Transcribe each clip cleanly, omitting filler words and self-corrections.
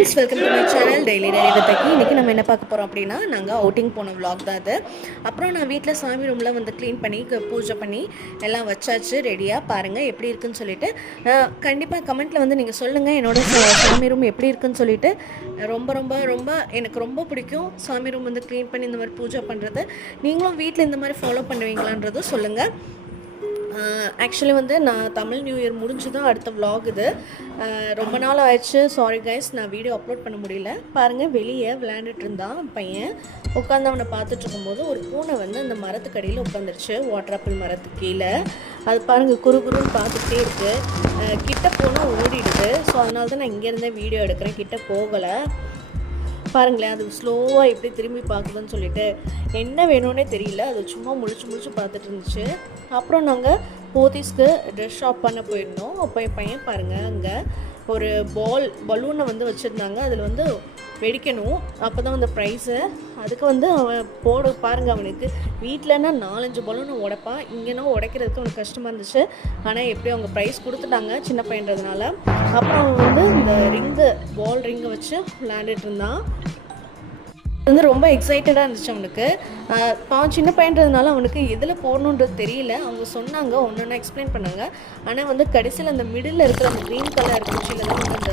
Friends, welcome to my channel daily with. இன்றைக்கி நம்ம என்ன பார்க்க போகிறோம் அப்படின்னா, நாங்கள் அவுட்டிங் போன vlog தான் அது. அப்புறம் நான் வீட்டில் சாமி ரூமில் வந்து க்ளீன் பண்ணி பூஜை பண்ணி எல்லாம் வச்சாச்சு ரெடியாக. பாருங்கள் எப்படி இருக்குன்னு சொல்லிட்டு கண்டிப்பாக கமெண்ட்டில் வந்து நீங்கள் சொல்லுங்கள் என்னோடய சாமி ரூம் எப்படி இருக்குன்னு சொல்லிட்டு. ரொம்ப ரொம்ப ரொம்ப எனக்கு ரொம்ப பிடிக்கும் சாமி ரூம் வந்து க்ளீன் பண்ணி இந்த மாதிரி பூஜை பண்ணுறது. நீங்களும் வீட்டில் இந்த மாதிரி ஃபாலோ பண்ணுவீங்களான்றதும் சொல்லுங்கள். ஆக்சுவலி வந்து நான் தமிழ் நியூ இயர் முடிஞ்சு தான் அடுத்த vlog இது. ரொம்ப நாள் ஆயிடுச்சு, சாரி கைஸ், நான் வீடியோ அப்லோட் பண்ண முடியல. பாருங்கள், வெளியே விளையாண்டுட்டு இருந்தான் பையன். உட்காந்து அவனை பார்த்துட்டு இருக்கும்போது ஒரு பூனை வந்து அந்த மரத்துக்கடியில் உட்காந்துருச்சு, வாட்டர் ஆப்பிள் மரத்துக்கு கீழே. அது பாருங்கள் குறுகுறுன்னு பார்த்துக்கிட்டே இருக்குது. கிட்ட போனால் ஓடிடுது. ஸோ அதனால தான் நான் இங்கேருந்தே வீடியோ எடுக்கிறேன், கிட்ட போகலை. பாருங்களேன், அது ஸ்லோவாக எப்படி திரும்பி பார்க்குதுன்னு சொல்லிட்டு என்ன வேணும்னே தெரியல. அது சும்மா முழிச்சு பார்த்துட்டு இருந்துச்சு. அப்புறம் நாங்கள் போத்தீஸ்க்கு ட்ரெஸ் ஷாப் பண்ண போயிருந்தோம். அப்போ என் பையன் பாருங்கள், அங்கே ஒரு பலூனை வந்து வச்சுருந்தாங்க. அதில் வந்து வெடிக்கணும், அப்போ தான் வந்து ப்ரைஸு. அதுக்கு வந்து அவன் பாருங்கள், அவனுக்கு வீட்டிலன்னா 4-5 பலூனை உடைப்பான். இங்கேனா உடைக்கிறதுக்கு அவனுக்கு கஷ்டமாக இருந்துச்சு. ஆனால் எப்படியும் அவங்க ப்ரைஸ் கொடுத்துட்டாங்க சின்ன பையன்றதுனால. அப்புறம் அவன் வந்து இந்த பால் ரிங்கை வச்சு விளையாண்டுட்டு இருந்தான். வந்து ரொம்ப எக்ஸைட்டடாக இருந்துச்சு அவனுக்கு. பாவம் சின்ன பையன்றதுனால அவனுக்கு எதில் போடணுன்றது தெரியல. அவங்க சொன்னாங்க, ஒன்று எக்ஸ்பிளைன் பண்ணாங்க. ஆனால் வந்து கடைசியில் அந்த மிடில் இருக்கிற அந்த க்ரீன் கலர் குச்சியில் தான் வந்து அந்த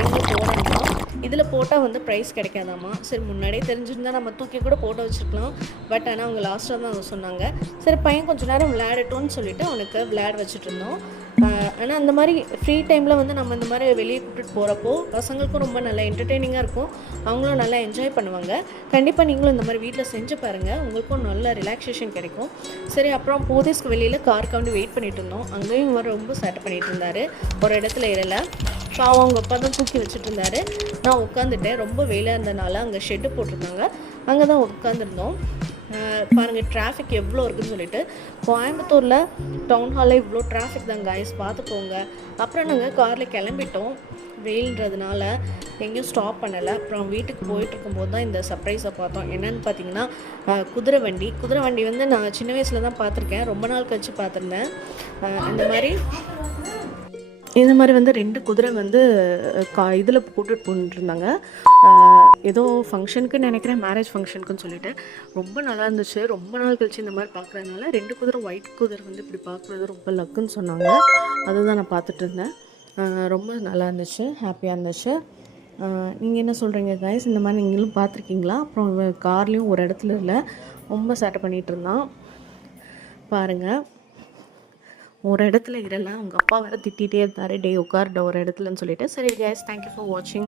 ரிங்கு போடணுமா. இதில் போட்டால் வந்து ப்ரைஸ் கிடைக்காதாமா. சரி, முன்னாடியே தெரிஞ்சிருந்தால் நம்ம தூக்கி கூட போட்டு வச்சுருக்கலாம். பட் ஆனால் அவங்க லாஸ்ட்டாக தான் அவங்க சொன்னாங்க. சரி, பையன் கொஞ்சம் நேரம் விளையாடட்டும்னு சொல்லிவிட்டு அவனுக்கு விளையாட வச்சுட்டு இருந்தோம். ஆனால் அந்த மாதிரி ஃப்ரீ டைமில் வந்து நம்ம இந்த மாதிரி வெளியே கூப்பிட்டு போகிறப்போ பசங்களுக்கும் ரொம்ப நல்லா என்டர்டெய்னிங்காக இருக்கும். அவங்களும் நல்லா என்ஜாய் பண்ணுவாங்க. கண்டிப்பாக நீங்களும் இந்த மாதிரி வீட்டில் செஞ்சு பாருங்கள், உங்களுக்கும் நல்ல ரிலாக்ஸேஷன் கிடைக்கும். சரி, அப்புறம் போதீஸ்க்கு வெளியில் காருக்கு வந்து வெயிட் பண்ணிட்டு இருந்தோம். அங்கேயும் இவர் ரொம்ப சேட்டை பண்ணிகிட்டு இருந்தார். ஒரு இடத்துல ஏறலை. பாவம் அவங்க அப்பா தான் தூக்கி வச்சுட்டு இருந்தார். நான் உட்காந்துட்டேன். ரொம்ப வெயிலாக இருந்ததுனால அங்கே ஷெட்டு போட்டிருந்தாங்க, அங்கே தான் உட்காந்துருந்தோம். பாருங்கள் டிராஃபிக் எவ்வளோ இருக்குதுன்னு சொல்லிட்டு. கோயம்புத்தூரில் டவுன் ஹாலில் இவ்வளோ டிராஃபிக் தான் காய்ஸ், பார்த்துக்கோங்க. அப்புறம் நாங்கள் காரில் கிளம்பிட்டோம். வெயில்ன்றதுனால எங்கேயும் ஸ்டாப் பண்ணலை. அப்புறம் வீட்டுக்கு போயிட்டுருக்கும்போது தான் இந்த சர்ப்ரைஸை பார்த்தோம். என்னென்னு பார்த்தீங்கன்னா, குதிரை வண்டி வந்து நான் சின்ன வயசில் தான் பார்த்துருக்கேன், ரொம்ப நாள் கழிச்சு பார்த்துருந்தேன். இந்த மாதிரி வந்து 2 குதிரை வந்து இதில் போட்டுட்டு போட்டுருந்தாங்க. ஏதோ ஃபங்க்ஷனுக்குன்னு நினைக்கிறேன், மேரேஜ் ஃபங்க்ஷனுக்குன்னு சொல்லிட்டு. ரொம்ப நல்லா இருந்துச்சு. ரொம்ப நாள் கழிச்சு இந்த மாதிரி பார்க்குறதுனால 2 குதிரை, ஒயிட் குதிரை வந்து இப்படி பார்க்குறது ரொம்ப லக்குன்னு சொன்னாங்க. அதுதான் நான் பார்த்துட்டு இருந்தேன். ரொம்ப நல்லா இருந்துச்சு, ஹாப்பியாக இருந்துச்சு. நீங்கள் என்ன சொல்கிறீங்க கைஸ்? இந்த மாதிரி நீங்களும் பார்த்துருக்கீங்களா? அப்புறம் கார்லேயும் ஒரு இடத்துல இல்லை, ரொம்ப சேட்டை பண்ணிகிட்டு இருந்தான். பாருங்கள், ஒரு இடத்துல இரல அவங்க அப்பா வேறு திட்டிகிட்டே இருந்தார், டே உட்கார்ட ஒரு இடத்துலன்னு சொல்லிட்டு. சரி கைஸ், தேங்க்யூ ஃபார் வாட்சிங்.